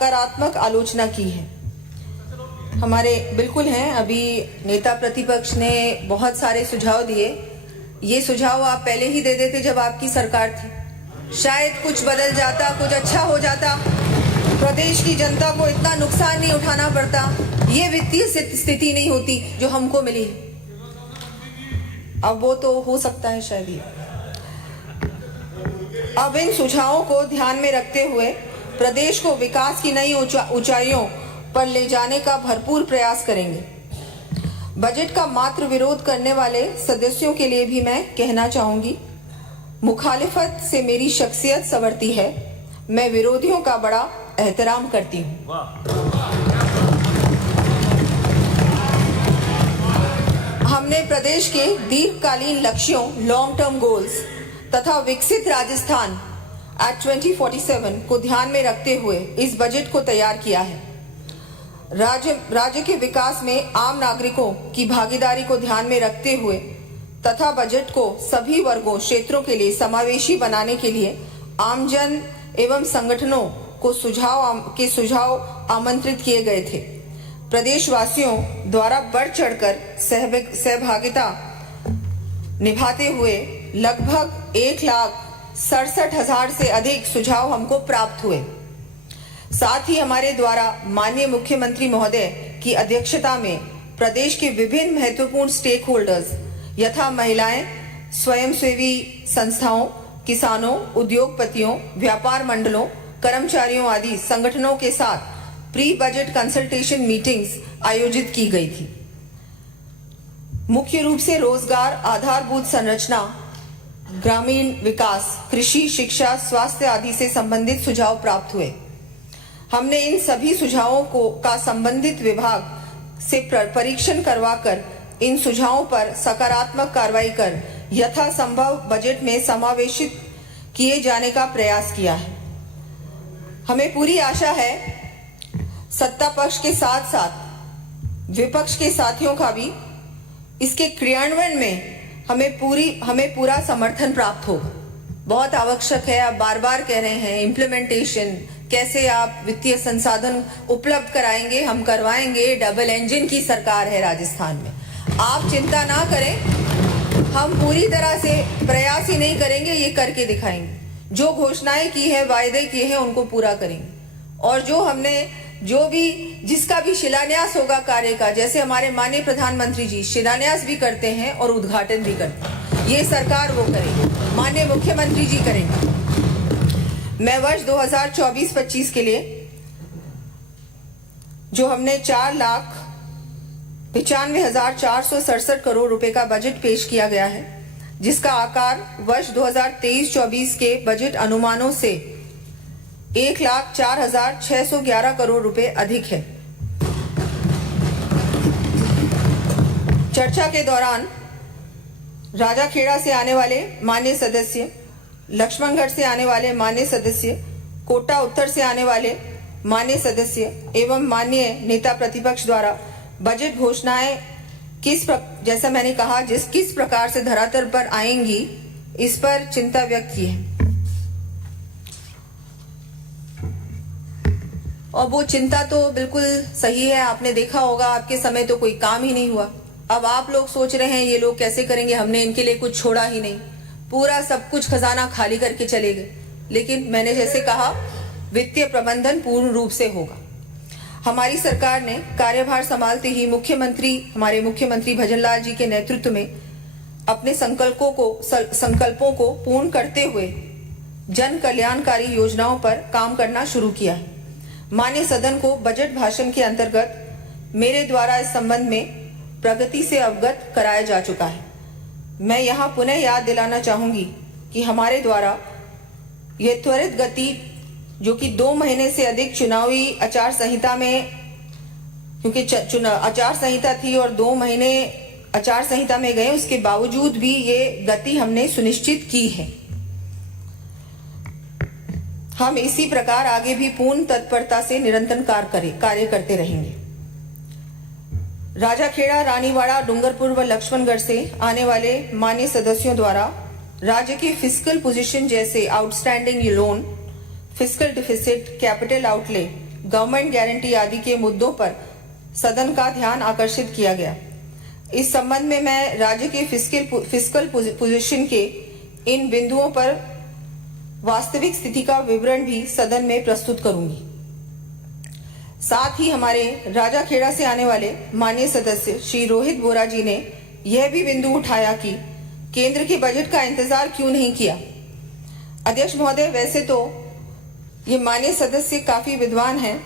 सकारात्मक आलोचना की है। हमारे बिल्कुल हैं, अभी नेता प्रतिपक्ष ने बहुत सारे सुझाव दिए। ये सुझाव आप पहले ही दे देते जब आपकी सरकार थी, शायद कुछ बदल जाता, कुछ अच्छा हो जाता, प्रदेश की जनता को इतना नुकसान नहीं उठाना पड़ता, ये वित्तीय स्थिति नहीं होती जो हमको मिली है। अब वो तो हो सकता है शायद ही। अब इन सुझावों को ध्यान में रखते हुए प्रदेश को विकास की नई ऊंचाइयों पर ले जाने का भरपूर प्रयास करेंगे। बजट का मात्र विरोध करने वाले सदस्यों के लिए भी मैं कहना चाहूंगी, मुखालिफत से मेरी शख्सियत संवरती है, मैं विरोधियों का बड़ा एहतराम करती हूं। हमने प्रदेश के दीर्घकालीन लक्ष्यों, लॉन्ग टर्म गोल्स तथा विकसित राजस्थान एट 2047 को ध्यान में रखते हुए इस बजट को तैयार किया है। राज्य के विकास में आम नागरिकों की भागीदारी को ध्यान में रखते हुए तथा बजट को सभी वर्गों, क्षेत्रों के लिए समावेशी बनाने के लिए आमजन एवं संगठनों को सुझाव आमंत्रित किए गए थे। प्रदेशवासियों द्वारा बढ़ चढ़कर सहभागिता निभाते हुए लगभग 1,67,000 से अधिक सुझाव हमको प्राप्त हुए। साथ ही हमारे द्वारा माननीय मुख्यमंत्री महोदय की अध्यक्षता में प्रदेश के विभिन्न महत्वपूर्ण स्टेक होल्डर्स यथा महिलाएं, स्वयंसेवी संस्थाओं, किसानों, उद्योगपतियों, व्यापार मंडलों, कर्मचारियों आदि संगठनों के साथ प्री बजट कंसल्टेशन मीटिंग्स आयोजित की गई थी। मुख्य रूप से रोजगार, आधारभूत संरचना, ग्रामीण विकास, कृषि, शिक्षा, स्वास्थ्य आदि से संबंधित सुझाव प्राप्त हुए। हमने इन सभी सुझावों का संबंधित विभाग से परीक्षण करवाकर इन सुझावों पर सकारात्मक कार्रवाई कर यथासंभव बजट में समावेशित किए जाने का प्रयास किया है। हमें पूरी आशा है सत्ता पक्ष के साथ साथ विपक्ष के साथियों का भी इसके क्रियान्वयन में हमें पूरा समर्थन प्राप्त होगा। बहुत आवश्यक है, आप बार बार कह रहे हैं इम्प्लीमेंटेशन, कैसे आप वित्तीय संसाधन उपलब्ध कराएंगे, हम करवाएंगे। डबल इंजन की सरकार है राजस्थान में, आप चिंता ना करें, हम पूरी तरह से प्रयास ही नहीं करेंगे, ये करके दिखाएंगे। जो घोषणाएं की है, वायदे किए हैं, उनको पूरा करेंगे। और जिसका भी शिलान्यास होगा कार्य का, जैसे हमारे माननीय प्रधानमंत्री जी शिलान्यास भी करते हैं और उद्घाटन भी करते हैं, ये सरकार वो करेगी, माननीय मुख्यमंत्री जी करेंगे। मैं वर्ष 2024-25 के लिए जो हमने 4,95,467 करोड़ रुपए का बजट पेश किया गया है, जिसका आकार वर्ष 2023-24 के बजट अनुमानों से 1,04,611 करोड़ रुपए अधिक है। चर्चा के दौरान राजाखेड़ा से आने वाले माननीय सदस्य, लक्ष्मणगढ़ से आने वाले माननीय सदस्य, कोटा उत्तर से आने वाले माननीय सदस्य एवं माननीय नेता प्रतिपक्ष द्वारा बजट घोषणाएं जैसा मैंने कहा किस प्रकार से धरातल पर आएंगी, इस पर चिंता व्यक्त की है। और वो चिंता तो बिल्कुल सही है। आपने देखा होगा आपके समय तो कोई काम ही नहीं हुआ। अब आप लोग सोच रहे हैं ये लोग कैसे करेंगे, हमने इनके लिए कुछ छोड़ा ही नहीं, पूरा सब कुछ खजाना खाली करके चले गए। लेकिन मैंने जैसे कहा, वित्तीय प्रबंधन पूर्ण रूप से होगा। हमारी सरकार ने कार्यभार संभालते ही हमारे मुख्यमंत्री भजनलाल जी के नेतृत्व में अपने संकल्पों को पूर्ण करते हुए जन कल्याणकारी योजनाओं पर काम करना शुरू किया है। माननीय सदन को बजट भाषण के अंतर्गत मेरे द्वारा इस संबंध में प्रगति से अवगत कराया जा चुका है। मैं यहाँ पुनः याद दिलाना चाहूंगी कि हमारे द्वारा यह त्वरित गति, जो कि 2 महीने से अधिक चुनावी आचार संहिता में, क्योंकि आचार संहिता थी और 2 महीने आचार संहिता में गए, उसके बावजूद भी ये गति हमने सुनिश्चित की है। हम इसी प्रकार आगे भी पूर्ण तत्परता से निरंतर कार्य करते रहेंगे। राजाखेड़ा, रानीवाड़ा, डूंगरपुर व लक्ष्मणगढ़ से आने वाले माननीय सदस्यों द्वारा राज्य की फिस्कल पोजीशन जैसे outstanding loan, fiscal deficit, capital outlay, government guarantee आदि के मुद्दों पर सदन का ध्यान आकर्षित किया गया। इस संबंध में मैं राज्य के फिस्कल पोजीशन के इन बिंदुओं पर वास्तविक स्थिति का विवरण भी सदन में प्रस्तुत करूंगी। साथ ही हमारे राजाखेड़ा से आने वाले माननीय सदस्य श्री रोहित बोरा जी ने यह भी बिंदु उठाया कि केंद्र के बजट का इंतजार क्यों नहीं किया। अध्यक्ष महोदय, वैसे तो ये माननीय सदस्य काफी विद्वान हैं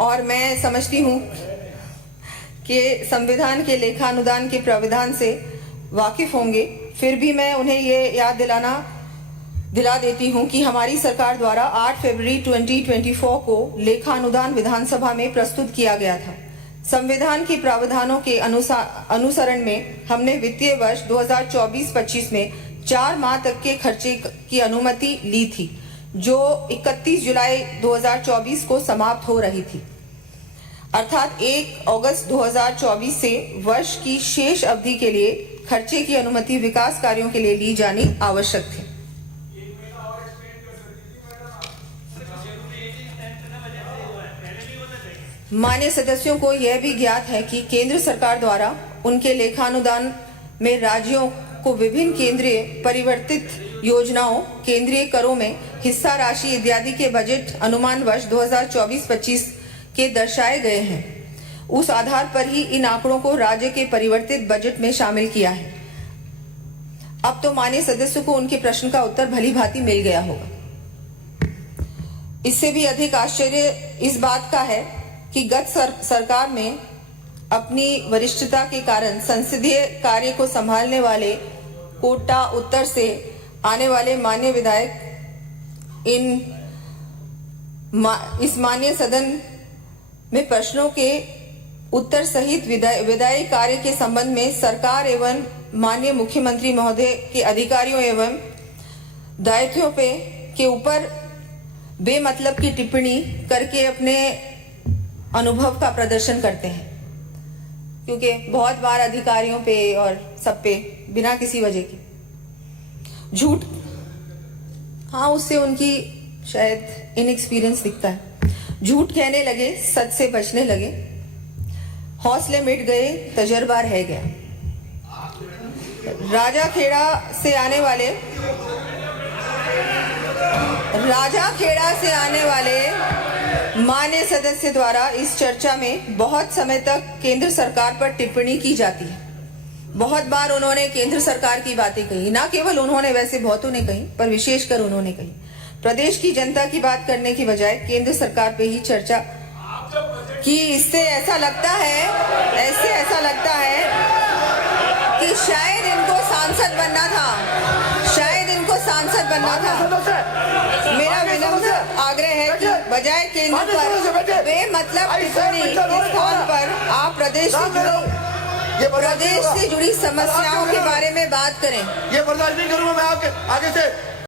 और मैं समझती हूँ कि संविधान के लेखानुदान के प्राविधान से वाकिफ होंगे, फिर भी मैं उन्हें ये याद दिला देती हूँ कि हमारी सरकार द्वारा 8 फरवरी 2024 को लेखानुदान विधानसभा में प्रस्तुत किया गया था। संविधान के प्रावधानों के अनुसरण में हमने वित्तीय वर्ष 2024-25 में 4 माह तक के खर्चे की अनुमति ली थी, जो 31 जुलाई 2024 को समाप्त हो रही थी। अर्थात 1 अगस्त 2024 से वर्ष की शेष अवधि के लिए खर्चे की अनुमति विकास कार्यों के लिए ली जानी आवश्यक थी। मान्य सदस्यों को यह भी ज्ञात है कि केंद्र सरकार द्वारा उनके लेखानुदान में राज्यों को विभिन्न केंद्रीय परिवर्तित योजनाओं, केंद्रीय करों में हिस्सा राशि इत्यादि के बजट अनुमान वर्ष 2024-25 के दर्शाए गए हैं। उस आधार पर ही इन आंकड़ों को राज्य के परिवर्तित बजट में शामिल किया है। अब तो माननीय सदस्यों को उनके प्रश्न का उत्तर भली भांति मिल गया होगा। इससे भी अधिक आश्चर्य इस बात का है कि गत सरकार में अपनी वरिष्ठता के कारण संसदीय कार्य को संभालने वाले कोटा उत्तर से आने वाले मान्य विधायक इस मान्य सदन में प्रश्नों के उत्तर सहित विधायी कार्य के संबंध में सरकार एवं माननीय मुख्यमंत्री महोदय के अधिकारियों एवं दायित्वों के ऊपर बेमतलब की टिप्पणी करके अपने अनुभव का प्रदर्शन करते हैं, क्योंकि बहुत बार अधिकारियों पे और सब पे बिना किसी वजह के झूठ, हाँ उससे उनकी शायद इनएक्सपीरियंस दिखता है, झूठ कहने लगे, सच से बचने लगे, हौसले मिट गए, तजर्बा रह गया। राजाखेड़ा से आने वाले मान्य सदस्य द्वारा इस चर्चा में बहुत समय तक केंद्र सरकार पर टिप्पणी की जाती है। बहुत बार उन्होंने केंद्र सरकार की बातें कही, ना केवल उन्होंने, वैसे बहुतों ने कही, पर विशेषकर उन्होंने कही। प्रदेश की जनता की बात करने की बजाय केंद्र सरकार पे ही चर्चा की। इससे ऐसा लगता है कि शायद इनको सांसद बनना था। मेरा विनम्र आग्रह है कि बजाय केंद्र पर बेमतलब टिप्पणी के स्थान पर आप प्रदेश से जुड़ी समस्याओं के बारे में बात करें। ये बर्दाश्त नहीं करूंगा मैं आपके आगे से।